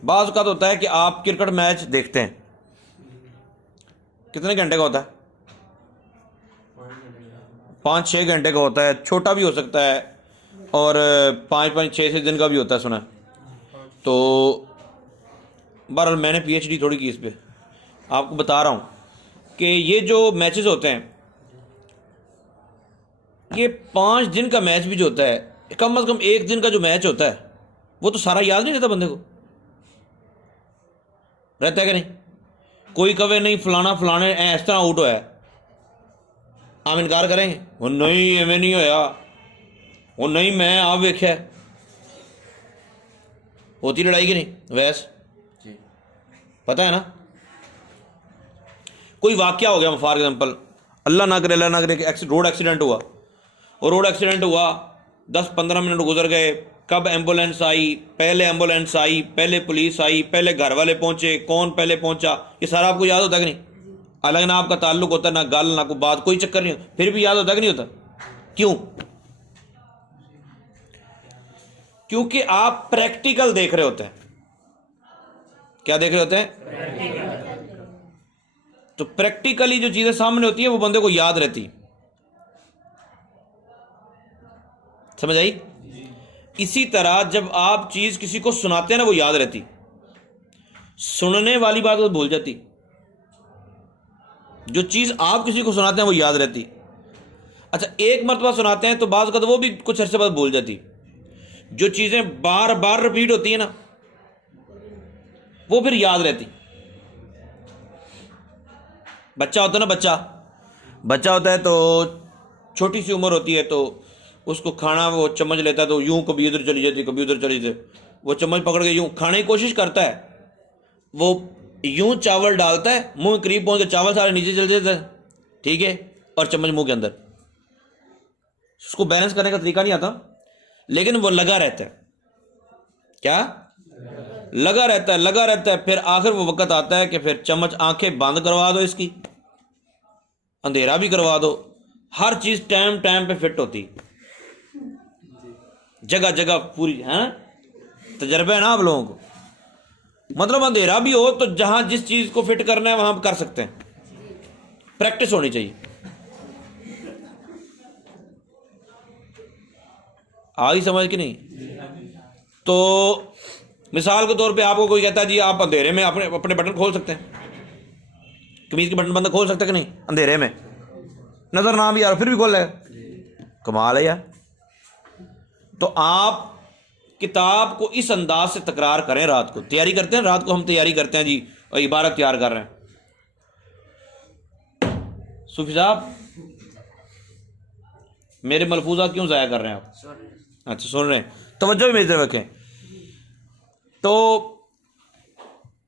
बाज़ औक़ात होता है कि आप क्रिकेट मैच देखते हैं, कितने घंटे का होता है? 5-6 घंटे का होता है, छोटा भी हो सकता है और 5-5 6 दिन का भी होता है, सुना। तो बहरहाल मैंने PhD थोड़ी की इस पर, आपको बता रहा हूँ कि ये जो मैचेस होते हैं, ये 5 दिन का मैच भी जो होता है, कम अज़ कम 1 दिन का जो मैच होता है वो तो सारा याद नहीं रहता बंदे को, रहता है कि नहीं? कोई कवे नहीं फलाना फलाने इस तरह आउट होया, हम इनकार करेंगे वो नहीं एवं नहीं होया, वो नहीं मैं आप वेख्या। होती लड़ाई की नहीं वैस, पता है ना? कोई वाकया हो गया, फॉर एग्जांपल अल्लाह ना करे कि रोड एक्सीडेंट हुआ, और रोड एक्सीडेंट हुआ 10-15 मिनट गुजर गए, कब एम्बुलेंस आई, पहले एम्बुलेंस आई, पहले पुलिस आई, पहले घर वाले पहुंचे, कौन पहले पहुंचा, ये सारा आपको याद होता है कि नहीं? अलग ना आपका ताल्लुक होता है, ना गल ना कोई बात, कोई चक्कर नहीं होता, फिर भी याद होता है कि नहीं होता? क्यों? क्योंकि आप प्रैक्टिकल देख रहे होते हैं। क्या देख रहे होते हैं? तो प्रैक्टिकली जो चीजें सामने होती है वो बंदे को याद रहती, समझ आई? इसी तरह जब आप चीज किसी को सुनाते हैं ना, वो याद रहती, सुनने वाली बात तो भूल जाती, जो चीज आप किसी को सुनाते हैं वो याद रहती। अच्छा, एक मरतबा सुनाते हैं तो बाज़ का तो वो भी कुछ अरसे बाद भूल जाती, जो चीजें बार बार रिपीट होती है ना वो फिर याद रहती। बच्चा होता है ना, बच्चा होता है तो छोटी सी उम्र होती है, तो उसको खाना वो चम्मच लेता है तो यूं कभी इधर चली जाती कभी उधर चली जाती, वो चम्मच पकड़ के यूं खाने की कोशिश करता है, वो यूं चावल डालता है, मुंह करीब पहुंच के चावल सारे नीचे चले जाते हैं, ठीक है, और चम्मच मुंह के अंदर। उसको बैलेंस करने का तरीका नहीं आता, लेकिन वो लगा रहता है। क्या लगा रहता है। फिर आखिर वो वक्त आता है कि फिर चम्मच, आंखें बंद करवा दो इसकी, अंधेरा भी करवा दो, हर चीज टाइम टाइम पे फिट होती, जगह जगह पूरी है। तजर्बा है ना आप लोगों को, मतलब अंधेरा भी हो तो जहां जिस चीज को फिट करना है वहां कर सकते हैं, प्रैक्टिस होनी चाहिए। आ गई समझ कि नहीं? तो मिसाल के तौर पे आपको कोई कहता है जी आप अंधेरे में अपने अपने बटन खोल सकते हैं, कमीज के बटन बंद खोल सकते हैं कि नहीं? अंधेरे में नजर ना भी यार फिर भी खोल ले, कमाल है यार। तो आप किताब को इस अंदाज से तकरार करें, रात को तैयारी करते हैं, रात को हम तैयारी करते हैं जी और इबारत तैयार कर रहे हैं। सूफी साहब मेरे मलफूजा क्यों ज़ाया कर रहे हैं आप? अच्छा सुन रहे हैं, तवज्जो भी मेरी तरफ रखें। तो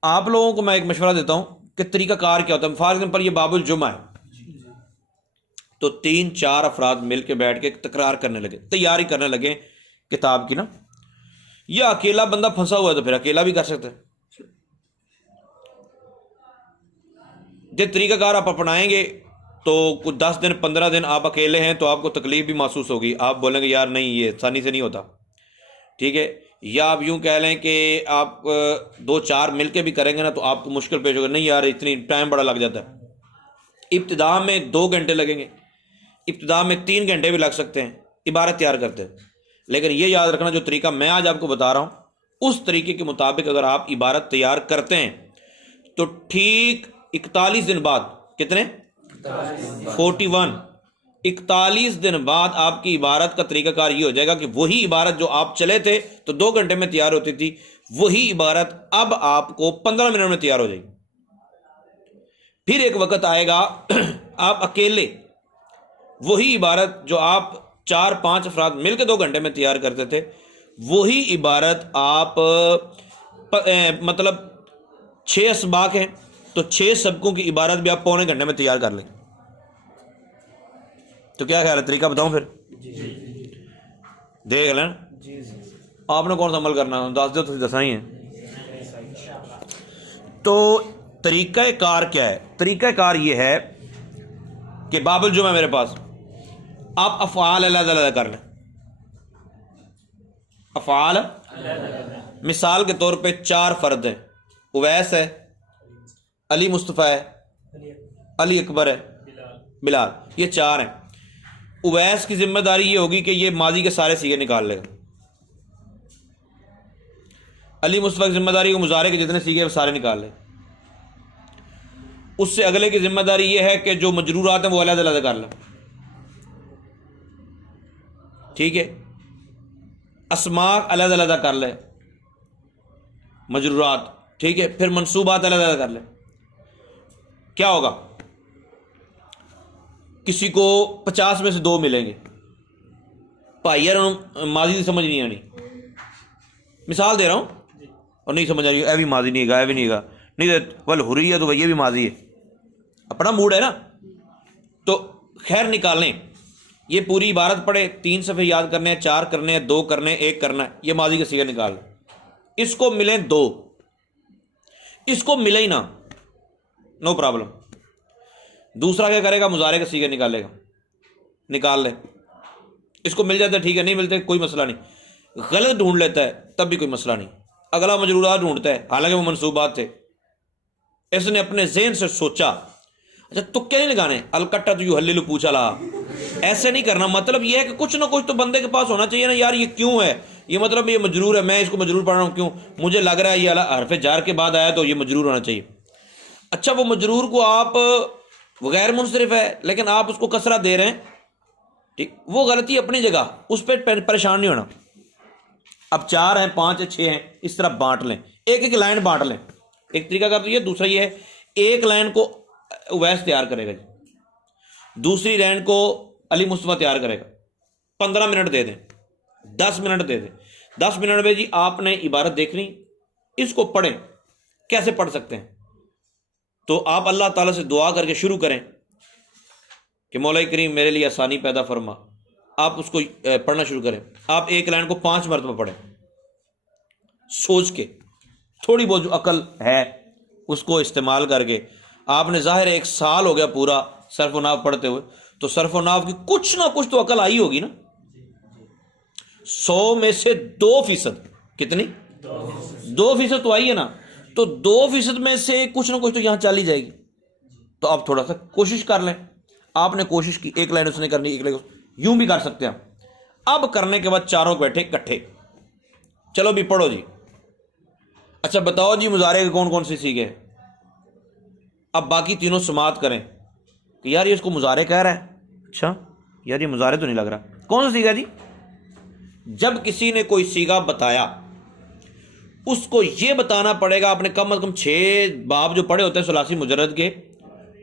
आप लोगों को मैं एक मशवरा देता हूं कि तरीक़ाकार क्या होता है। फॉर एग्जाम्पल ये बाबुल जुमा है, तो 3-4 अफराद मिल के बैठ के तकरार करने लगे, तैयारी करने लगे किताब की ना, या अकेला बंदा फंसा हुआ है तो फिर अकेला भी कर सकते हैं। जब तरीक़ाकार आप अपनाएंगे तो कुछ 10 दिन 15 दिन आप अकेले हैं तो आपको तकलीफ भी महसूस होगी, आप बोलेंगे यार नहीं ये आसानी से नहीं होता, ठीक है। या आप यूं कह लें कि आप 2-4 मिल के भी करेंगे ना तो आपको मुश्किल पेश होगा, नहीं यार इतनी टाइम बड़ा लग जाता है। इब्तिदा में 2 घंटे लगेंगे, इब्तिदा में 3 घंटे भी लग सकते हैं इबारत तैयार करते हैं। लेकिन ये याद रखना जो तरीका मैं आज आपको बता रहा हूँ उस तरीके के मुताबिक अगर आप इबारत तैयार करते हैं तो ठीक 41 दिन बाद, कितने 41 दिन बाद आपकी इबारत का तरीकाकार ये हो जाएगा कि वही इबारत जो आप चले थे तो 2 घंटे में तैयार होती थी, वही इबारत अब आपको 15 मिनट में तैयार हो जाएगी। फिर एक वक्त आएगा आप अकेले वही इबारत जो आप 4-5 अफराद मिलकर 2 घंटे में तैयार करते थे, वही इबारत आप मतलब 6 असबाक हैं तो 6 सबकों की इबारत भी आप पौने घंटे में तैयार कर लेंगे। तो क्या ख्याल है, तरीका बताऊं फिर? देख लें आपने कौन सा अमल करना है, दस दो, दसा ही है। तो तरीका कार क्या है? तरीका कार ये है कि बाबुल जुमा मेरे पास, आप अफ़आल अलग अलग कर लें, अफ़आल मिसाल के तौर पे 4 फ़र्द हैं, उवैस है, अली मुस्तफ़ा है, अली अकबर है, बिलाल, ये 4 हैं। उवैस की जिम्मेदारी ये होगी कि ये माजी के सारे सीगे निकाल लेगा। अली मुस्तफ़ा की जिम्मेदारी को मुजारे के जितने सीगे वो सारे निकाल ले। उससे अगले की जिम्मेदारी ये है कि जो मजरूरात हैं वो अलग-अलग कर ले, ठीक है। अस्मा अलग-अलग कर ले मजरूरात, ठीक है। फिर मंसूबात अलग-अलग कर ले। क्या होगा, किसी को 50 में से 2 मिलेंगे। भाई यार माजी की समझ नहीं आनी, मिसाल दे रहा हूं और नहीं समझ आ रही, भी माजी नहीं है, भी नहीं है, नहीं वल हो रही है तो ये भी माजी है, अपना मूड है ना। तो खैर निकालें, ये पूरी इबारत पढ़े, 3 सफ़े याद करने हैं, 4 करने हैं, 2 करने हैं, 1 करना है, ये माजी का सीगा निकाल। इसको मिले 2, इसको मिले ही ना, नो प्रॉब्लम। दूसरा क्या करेगा, मुजारे का सीगा निकालेगा, निकाल ले। इसको मिल जाता है ठीक है, नहीं मिलते कोई मसला नहीं। गलत ढूंढ लेता है तब भी कोई मसला नहीं। अगला मजरूरात ढूंढता है, हालांकि वो मनसूबात थे, इसने अपने जहन से सोचा, अच्छा तुक्के नहीं लगाने, अलकट्टा तो यू हल्लू पूछा ला, ऐसे नहीं करना। मतलब ये है कि कुछ ना कुछ तो बंदे के पास होना चाहिए ना यार, ये क्यों है, ये मतलब ये मजरूर है, मैं इसको मजरूर पढ़ रहा हूँ, क्यों, मुझे लग रहा है ये हरफ जार के बाद आया तो ये मजरूर होना चाहिए। अच्छा वो मजरूर को आप गैर मुनसरिफ है लेकिन आप उसको कसरा दे रहे हैं, ठीक, वो गलती अपनी जगह, उस पर परेशान नहीं होना। अब 4 हैं, 5 हैं, 6 हैं, इस तरह बांट लें, एक एक लाइन बांट लें। एक तरीका कर तो ये, दूसरा ये है, एक लाइन को उवैस तैयार करेगा जी, दूसरी लाइन को अली मुस्तफ़ा तैयार करेगा। 15 मिनट दे दें, 10 मिनट दे दें। 10 मिनट में जी आपने इबारत देखनी, इसको पढ़ें। कैसे पढ़ सकते हैं, तो आप अल्लाह ताला से दुआ करके शुरू करें कि मौला करीम मेरे लिए आसानी पैदा फरमा। आप उसको पढ़ना शुरू करें। आप एक लाइन को 5 मरतबा पढ़ें, सोच के, थोड़ी बहुत जो अकल है उसको इस्तेमाल करके। आपने ज़ाहिर है 1 साल हो गया पूरा सर्फ व नाव पढ़ते हुए, तो सर्फ व नाव की कुछ ना कुछ तो अकल आई होगी ना। 100 में से 2%, कितनी, 2% तो आई है ना। तो 2% में से कुछ ना कुछ तो यहां चली जाएगी। तो आप थोड़ा सा कोशिश कर लें। आपने कोशिश की, 1 लाइन उसने करनी, 1 लाइन यूं भी कर सकते हैं। अब करने के बाद चारों बैठे इकट्ठे, चलो भी पढ़ो जी। अच्छा बताओ जी मुजारे के कौन कौन से सीखे। अब बाकी तीनों समात करें कि यार ये इसको मुजारे कह रहा है, अच्छा यार ये मुजारे तो नहीं लग रहा, कौन सा सीगा जी। जब किसी ने कोई सीगा बताया उसको ये बताना पड़ेगा, आपने कम से कम 6 बाब जो पढ़े होते हैं सुलासी मुजर्रद के,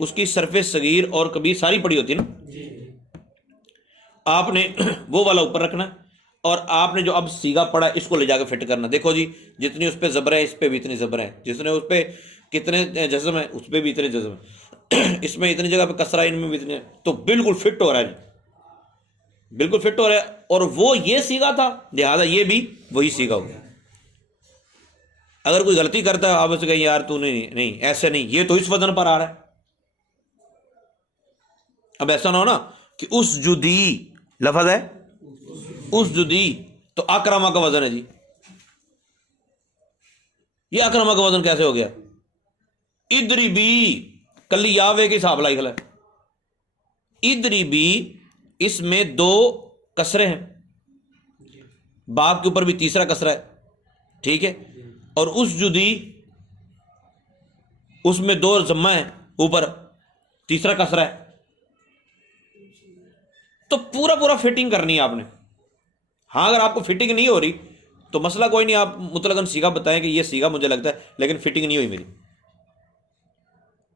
उसकी सरफे सगीर और कबीर सारी पढ़ी होती है ना, आपने वो वाला ऊपर रखना और आपने जो अब सीगा पढ़ा इसको ले जाकर फिट करना। देखो जी जितनी उस पर ज़बर है इस पर भी इतनी ज़बर है, जितने उस पर कितने जज़म है उस पर भी इतने जज़म है, इसमें इतनी जगह पे कसरा, इनमें भी इतने, तो बिल्कुल फिट हो रहा है, बिल्कुल फिट हो रहा है। और वो ये सीगा था, लिहाजा ये भी वही सीगा हो गया। अगर कोई गलती करता है आप उससे कहें यार तू नहीं ऐसे नहीं, ये तो इस वजन पर आ रहा है। अब ऐसा ना हो ना कि उस जुदी लफ्ज़ है, उस जुदी तो अकरमा का वजन है जी, ये अकरमा का वजन कैसे हो गया। इधरी भी कली यावे के हिसाब लाई खला, इधरी भी इसमें 2 कसरे हैं, बाप के ऊपर भी तीसरा कसरा है, ठीक है। और उस जुदी उसमें 2 जम्मा है, ऊपर तीसरा कसरा है। तो पूरा पूरा फिटिंग करनी है आपने। हाँ अगर आपको फिटिंग नहीं हो रही तो मसला कोई नहीं, आप मुतलकन सीगा बताएं कि ये सीगा मुझे लगता है लेकिन फिटिंग नहीं हुई मेरी।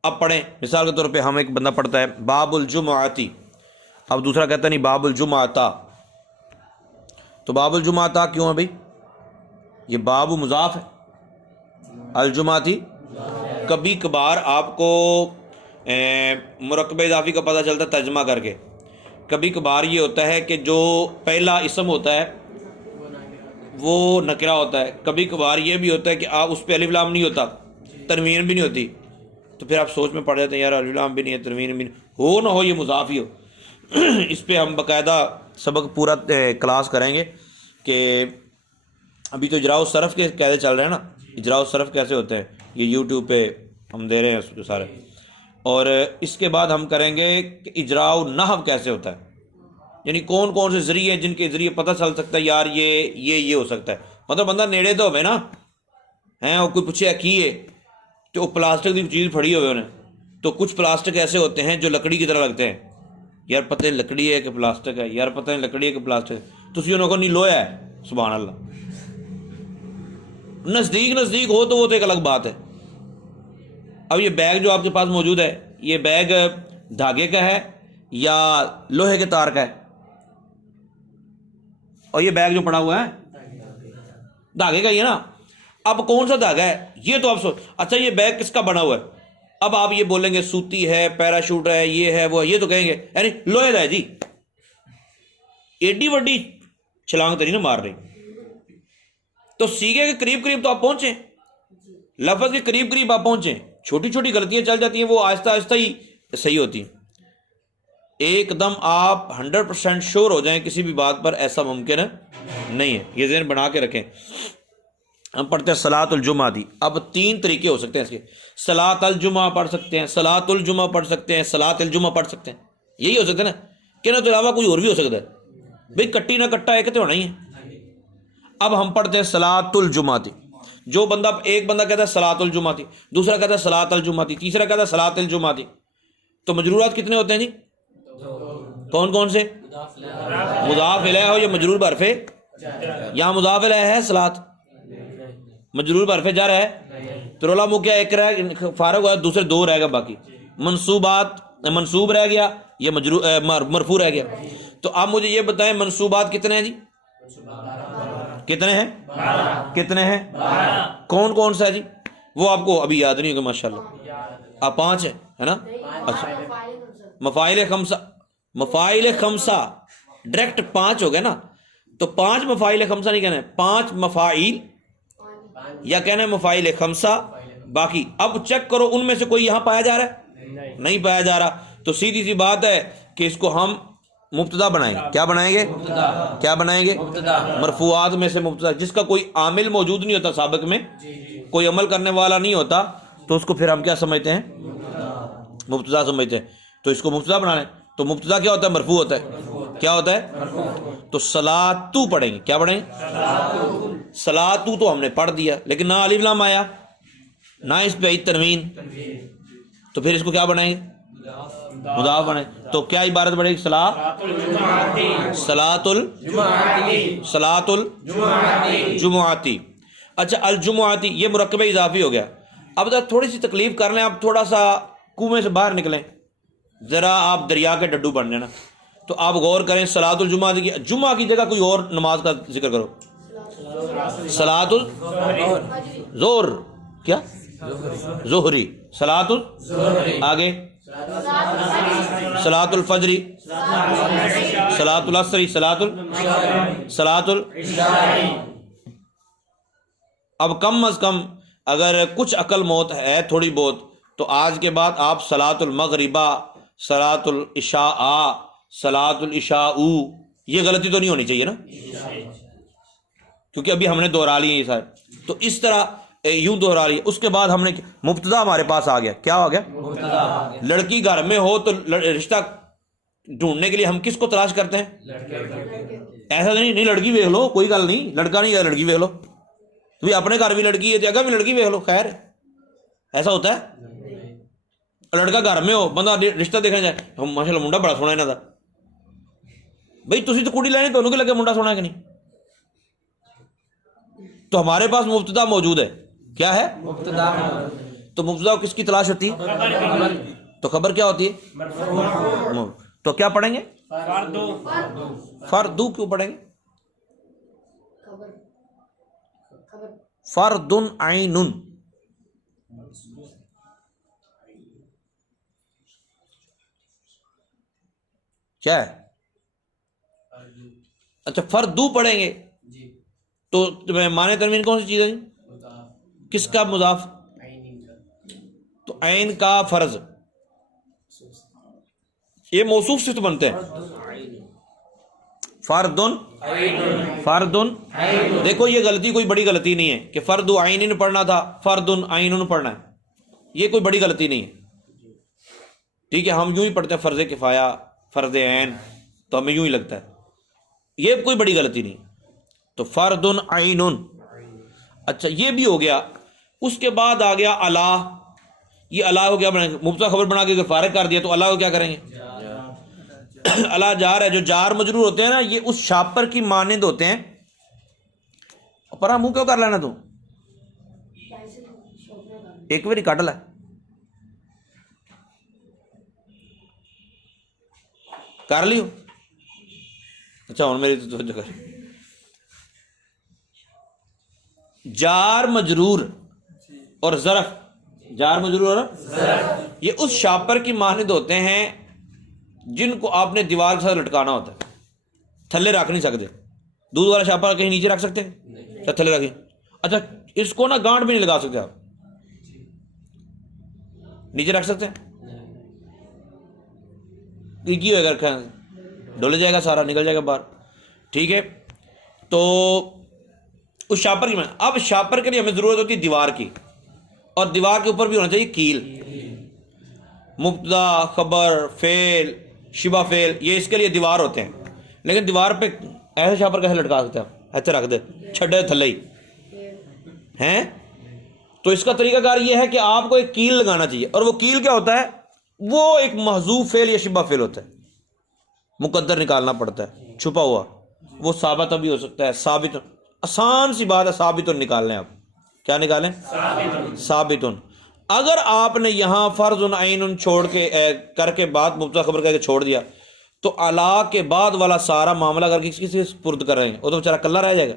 अब पढ़ें, मिसाल के तौर पे हम एक बंदा पढ़ता है बाबुल जुमाती, अब दूसरा कहता नहीं बाबुल जुमाता, तो बाबुल जुमाता क्यों है भाई, ये बाबु मुजाफ है, अलजुमाती कभी कभार आपको मुरक्कब इजाफी का पता चलता है तर्जमा करके। कभी कभार ये होता है कि जो पहला इसम होता है वो नकरा होता है। कभी कभार ये भी होता है कि आप उस पर अलिफ लाम नहीं होता, तनवीन भी नहीं होती, तो फिर आप सोच में पड़ जाते हैं यार अलिफ लाम भी नहीं है, तनवीन भी नहीं हो, ना हो ये मुजाफ ही हो। इस पर हम बाकायदा सबक पूरा क्लास करेंगे कि अभी तो इजराउ सरफ के कैसे चल रहे हैं ना, इजराउ सरफ कैसे होते हैं, ये यूट्यूब पे हम दे रहे हैं उसको सारे। और इसके बाद हम करेंगे कि इजराउ नहव कैसे होता है, यानी कौन कौन से ज़रिए जिनके ज़रिए पता चल सकता है यार ये हो सकता है। मतलब बंदा नेड़े तो हो ना हैं, और कोई पूछे की है तो प्लास्टिक की चीज़ फड़ी हुए उन्हें, तो कुछ प्लास्टिक ऐसे होते हैं जो लकड़ी की तरह लगते हैं, यार पता नहीं लकड़ी है कि प्लास्टिक है, यार पता नहीं लकड़ी है कि प्लास्टिक है, तो उन्होंने को नहीं लोया है। सुभान अल्लाह, नज़दीक हो तो वो तो एक अलग बात है। अब ये बैग जो आपके पास मौजूद है, ये बैग धागे का है या लोहे के तार का है? और ये बैग जो पड़ा हुआ है धागे का ही है ना। अब कौन सा धागा है ये तो आप सोच, अच्छा ये बैग किसका बना हुआ है? अब आप ये बोलेंगे सूती है, पैराशूट है, ये है वो है, ये तो कहेंगे यानी लोहे का है जी। एडी वड्डी छलांग तरी ना मार रही, तो सीखे के करीब करीब तो आप पहुंचे, लफ्ज के करीब करीब आप पहुंचे। छोटी छोटी गलतियां चल जाती हैं, वो आहिस्ता आहिस्ता ही सही होती हैं। एकदम आप 100% श्योर हो जाएं किसी भी बात पर, ऐसा मुमकिन नहीं है, ये ज़हन बना के रखें। हम पढ़ते हैं सलातुल जुमा दी। अब 3 तरीके हो सकते हैं इसके, सलातुल जुमा पढ़ सकते हैं, सलातुल जुमा पढ़ सकते हैं, सलातुल जुमा पढ़ सकते हैं, यही हो सकता है ना, कि ना तो अलावा कोई और भी हो सकता है भाई, कट्टी ना कट्टा एक तो होना ही है। अब हम पढ़ते हैं सलातुल जुमा दी। जो बंदा, एक बंदा कहता है सलातुल जुमा दी, दूसरा कहता है सलातुल जुमा दी, तीसरा कहता है सलातुल जुमा दी। तो मजरूरात कितने होते हैं जी? कौन कौन से? मुदाफ इलैह हो या मजरूर बरफे? यहाँ मुदाफ इलैह है सलात, मजरूर बरफे जा रहा है, तो रोला मुँह क्या एक रह फारग हुआ, दूसरे 2 रहेगा, बाकी मंसूब रह गया, ये मरफू रह गया। तो आप मुझे ये बताएं मंसूबात कितने हैं जी? कितने हैं? कौन कौन सा है जी? वो आपको अभी याद नहीं होगा माशाल्लाह। आप 5 है ना? अच्छा, मफाइल खमसा डायरेक्ट 5 हो गए ना, तो 5 मफाइल खमसा नहीं कहना है, 5 मफाइल या कहना है मफाइल खमसा। बाकी अब चेक करो उनमें से कोई यहां पाया जा रहा है? नहीं पाया जा रहा, तो सीधी सी बात है कि इसको हम मुब्तदा बनाएंगे। क्या बनाएंगे? क्या बनाएंगे? मरफूआत में से मुब्तदा, जिसका कोई आमिल मौजूद नहीं होता, साबिक में कोई अमल करने वाला नहीं होता, तो उसको फिर हम क्या समझते हैं? मुब्तदा समझते हैं। तो इसको मुब्तदा बनाने, तो मुब्तदा क्या होता है? मरफू होता है। क्या होता है? तो सलातू पढ़ेंगे। क्या पढ़ेंगे? सलातू तो हमने पढ़ दिया, लेकिन ना अलिफ लाम आया, ना इस पे आई तनवीन, तो फिर इसको क्या बनाएंगे? मुदाफ बने। तो क्या इबारत बढ़ेगी? सलातुल जुमुआती। अच्छा, अल जुमुआती ये मुरक्कब इजाफी हो गया। अब जरा थोड़ी सी तकलीफ कर लें, आप थोड़ा सा कुएं से बाहर निकलें, ज़रा आप दरिया के डड्डू बन लेना, तो आप गौर करें सलातुल जुमा की, जुमा की जगह कोई और नमाज का जिक्र करो। सलातुल जोर, क्या? जोहरी, सलातुल आगे, सलातुल फजरी, सलातुल असरी, सलातुल। अब कम अज कम अगर कुछ अकल मौत है थोड़ी बहुत, तो आज के बाद आप सलातुल मगरिबा, सलातुल इशा, सलातुल इशाऊ, ये गलती तो नहीं होनी चाहिए ना, क्योंकि अभी हमने दोहरा लिए ये सारे, तो इस तरह यूं दोहरा लिया। उसके बाद हमने मुब्तदा हमारे पास आ गया। क्या आ गया? मुब्तदा। लड़की घर में हो तो रिश्ता ढूंढने के लिए हम किसको तलाश करते हैं? ऐसा नहीं लड़की देख लो, कोई गल नहीं, लड़का नहीं है लड़की देख लो, तो अपने घर भी लड़की है, जगह भी लड़की देख लो, खैर ऐसा होता है? लड़का घर में हो, बंदा रिश्ता देखने जाए, हम माशाल्लाह मुंडा बड़ा सोहना इन्हां दा, भाई तुसी तो कुड़ी लैनी, तुहानूं की लगे मुंडा सोहना कि नहीं? तो हमारे पास मुब्तदा मौजूद है। क्या है? मुब्तदा। तो मुब्तदा किसकी तलाश होती है? तो खबर क्या होती है? तो क्या पढ़ेंगे? फर्दू क्यों पढ़ेंगे? फर्दुन आइनुन, क्या है? अच्छा, फर्दू पढ़ेंगे, तो माने तनवीन कौन सी चीज है जी? किसका मुजाफ? तो ऐन का फर्ज, ये मौसूफ सिफ्त बनते हैं। फर्दुन फर्दुन। देखो ये गलती कोई बड़ी गलती नहीं है कि फर्दु आइनिन पढ़ना था, फर्दुन आइनुन पढ़ना है, ये कोई बड़ी गलती नहीं है। ठीक है, हम यूं ही पढ़ते हैं फर्ज किफ़ाया, फर्ज ऐन, तो हमें यूं ही लगता है, ये कोई बड़ी गलती नहीं। तो फर्दुन आइनुन, अच्छा ये भी हो गया। उसके बाद आ गया अला, ये अला को क्या बनाएंगे, मुब्तदा खबर बना के फारिग कर दिया तो अला को क्या करेंगे, अला जार है। जो जार मजरूर होते हैं ना, ये उस शापर की मानिंद होते हैं। पर मुंह क्यों कर लेना तू, एक बारी कट ला, कर लियो। अच्छा हूँ मेरी तो जगह जार मजरूर और ज़रफ, जार मजरूर और ये उस शापर की मानिंद होते हैं जिनको आपने दीवार के साथ लटकाना होता है, थल्ले रख नहीं सकते। दूध वाला शापर कहीं नीचे रख सकते हैं, क्या थल्ले रखें। अच्छा इसको ना गांठ भी नहीं लगा सकते आप, नीचे रख सकते हैं, की होगा रखा डोले जाएगा, सारा निकल जाएगा बाहर। ठीक है, तो उस शापर की, अब शापर के लिए हमें जरूरत होती है दीवार की, और दीवार के ऊपर भी होना चाहिए कील। मुब्तदा खबर फेल शिबा फेल ये इसके लिए दीवार होते हैं। लेकिन दीवार पे ऐसे शापर कैसे लटका सकते हैं, ऐसे रख दे छड्डे थल्ले ही हैं। तो इसका तरीकाकार ये है कि आपको एक कील लगाना चाहिए, और वो कील क्या होता है, वो एक महजूफ फेल या शिबा फेल होता है, मुकद्दर निकालना पड़ता है छुपा हुआ। वो साबित भी हो सकता है, साबित, आसान सी बात है, साबित निकाल लें। आप क्या निकालें, साबित। अगर आपने यहां फर्जुन आइनुन छोड़ के करके बाद मुब्तदा खबर करके छोड़ दिया, तो अला के बाद वाला सारा मामला अगर किसी से स्पुर्द कर रहे हैं, वो तो बेचारा कल्ला रह जाएगा।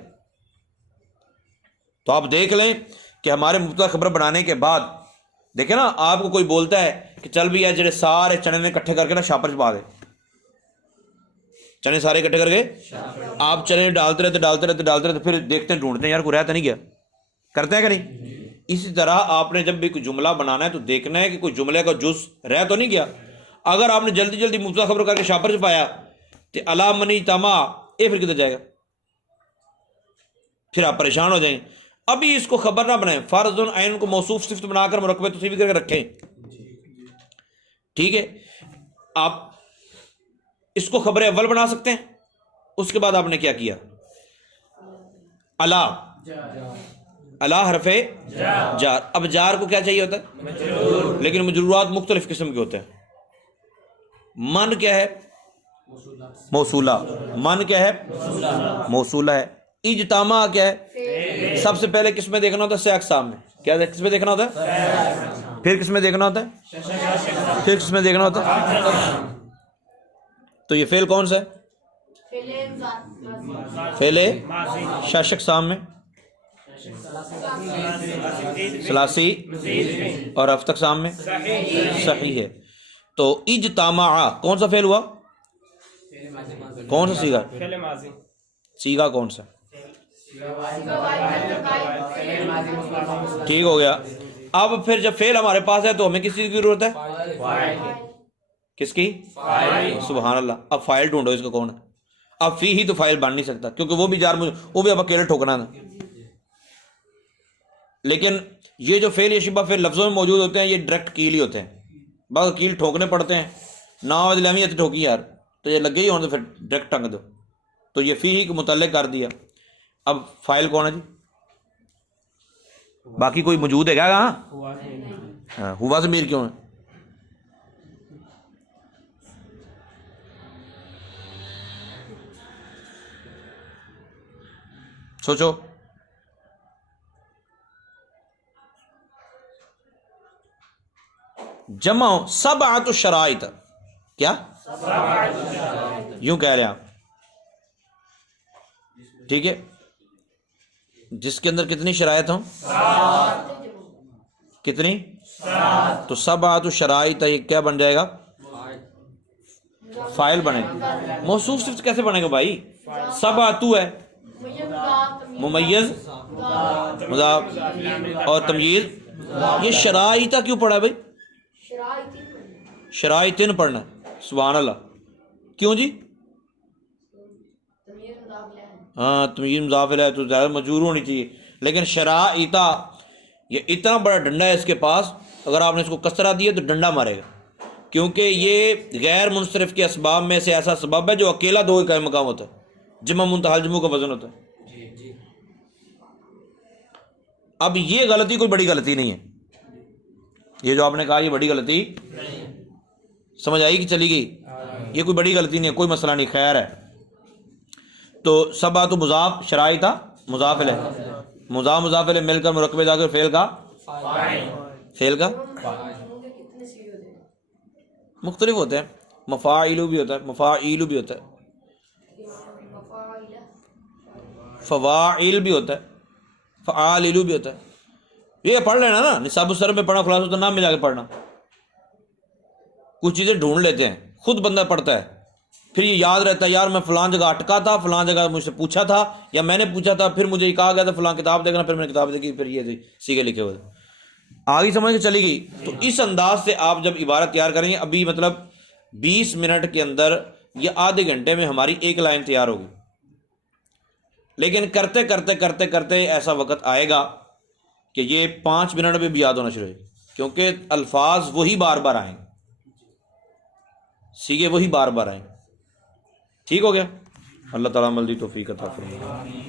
तो आप देख लें कि हमारे मुब्तदा खबर बनाने के बाद देखे ना, आपको कोई बोलता है कि चल भी है जेडे सारे चने ने इकट्ठे करके ना शापर छपा दे, चने सारे इकट्ठे करके आप चने डालते रहते, फिर देखते हैं ढूंढते हैं यार कोई रहता नहीं गया, करते हैं कि नहीं। इसी तरह आपने जब भी कोई जुमला बनाना है तो देखना है कि कोई जुमले का जुज रह तो नहीं गया। अगर आपने जल्दी जल्दी मुब्तदा खबर करके शापर छपाया तो अला मनी तमा ये फिर किधर जाएगा, फिर आप परेशान हो जाएंगे। अभी इसको खबर ना बनाएं, फर्जुन आइन को मौसूफ सिफ्त बनाकर मुरक्कबे तस्वीर करके रखें। ठीक है, आप इसको खबर अव्वल बना सकते हैं। उसके बाद आपने क्या किया, अला, अला हरफे जार। अब जार को क्या चाहिए होता है, लेकिन मजरूरात मुख्तलिफ किस्म के होते हैं। मन क्या है, मौसूला, मन क्या है, मौसूला है। इजतामा क्या है, सबसे पहले किसमें देखना होता है, से अक़साम में। क्या किसमें देखना होता है, फिर किसमें देखना होता है, फिर किसमें देखना होता है। तो ये फेल कौन सा है, फेले शाशक साम में, सलासी और अफ्तक साम में सही है। तो इजतामा कौन सा फेल हुआ, कौन सा सीगा, सीगा कौन सा, ठीक हो गया। अब फिर जब फेल हमारे पास है तो हमें किस चीज की जरूरत है, किसकी, सुभान अल्लाह। अब फाइल ढूंढो, इसका कौन है। अब फी ही तो फाइल बन नहीं सकता, क्योंकि वो भी जार वो भी अब अकेले ठोकना था। लेकिन ये जो फेल या शिबा फेल लफ्जों में मौजूद होते हैं, ये डायरेक्ट कील ही होते हैं। बस कील ठोकने पड़ते हैं, नावदलामी ठोकी यार, तो ये लगे ही होने, तो फिर डायरेक्ट टंग दो। तो ये फी ही को मुतल्लिक कर दिया। अब फाइल कौन है जी, बाकी कोई मौजूद है क्या, हाँ हुआ से मीर क्यों है, सोचो। जमा सब आतो शराइत, क्या यूं कह रहे हैं आप, ठीक है, जिसके अंदर कितनी शराइत हो, कितनी, तो सब आतो शराइत, ये क्या बन जाएगा, फाइल बनेगा। मौसूफ सिर्फ कैसे बनेगा भाई, सब आतू है, मुमय्यज मुज़ाफ और तमयीज। ये शराइता क्यों पढ़ा भाई, शराइतिन पढ़ना, सुभान अल्लाह, क्यों जी, हाँ तमीज़ मुज़ाफ़िल है तो ज़्यादा मजबूर होनी चाहिए। लेकिन शराइता, ये इतना बड़ा डंडा है इसके पास, अगर आपने इसको कसरा दिया तो डंडा मारेगा, क्योंकि ये गैर मुनसरिफ के असबाब में से ऐसा सबब है जो अकेला दो का मकाम होता है, जमा मुंतहल जमू का वजन होता है। अब ये गलती कोई बड़ी गलती नहीं है, ये जो आपने कहा ये बड़ी गलती समझ आई कि चली गई, ये कोई बड़ी गलती नहीं है, कोई मसला नहीं, खैर है। तो सब बात तो मुजाफ शराइता मुजाफिल है, मुजाफिल मिलकर मुरकबे जाकर फेल का मुख्तलिफ होते हैं, मफ़ाइलू भी होता है, मफ़ाइलू भी होता है, फ़वाइल भी होता है, फ़आलिलू भी होता है। ये पढ़ लेना ना, निसाब सर में पढ़ा, खुलासा तो नाम मिला के पढ़ना। कुछ चीज़ें ढूंढ लेते हैं, खुद बंदा पढ़ता है, फिर ये याद रहता है यार मैं फ़लाँ जगह अटका था, फ़लाँ जगह मुझसे पूछा था या मैंने पूछा था, फिर मुझे कहा गया था फ़लाँ किताब देखना, फिर मैंने किताब देखी, फिर ये सीखे लिखे हुए आगे समझ के चली गई। तो इस अंदाज से आप जब इबारत तैयार करेंगे, अभी मतलब 20 मिनट के अंदर या आधे घंटे में हमारी एक लाइन तैयार होगी, लेकिन करते करते करते करते ऐसा वक्त आएगा कि ये 5 मिनट में भी याद होना शुरू होगी, क्योंकि अल्फाज वही बार बार आएंगे, सीखे वही बार बार आएंगे। ठीक हो गया। अल्लाह ताला अमल दी तौफीक अता फरमाए।